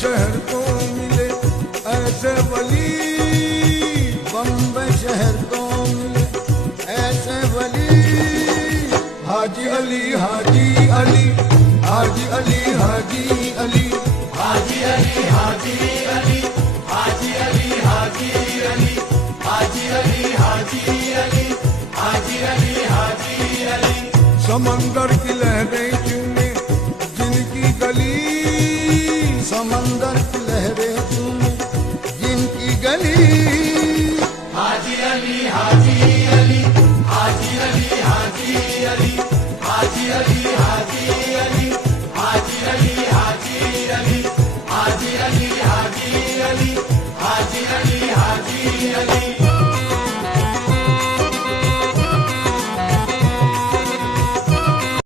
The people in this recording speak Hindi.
शहर को मिले ऐसे वली, बम्बई शहर को मिले ऐसे वली। हाजी अली हाजी अली हाजी अली हाजी अली हाजी अली हाजी अली हाजी अली हाजी अली हाजी अली हाजी अली हाजी अली हाजी अली। समंदर की लहरें चूमे जिनकी गली, समंदर की लहरें चूमे जिनकी गली। हाजी अली हाजी अली हाजी अली हाजी अली हाजी अली हाजी अली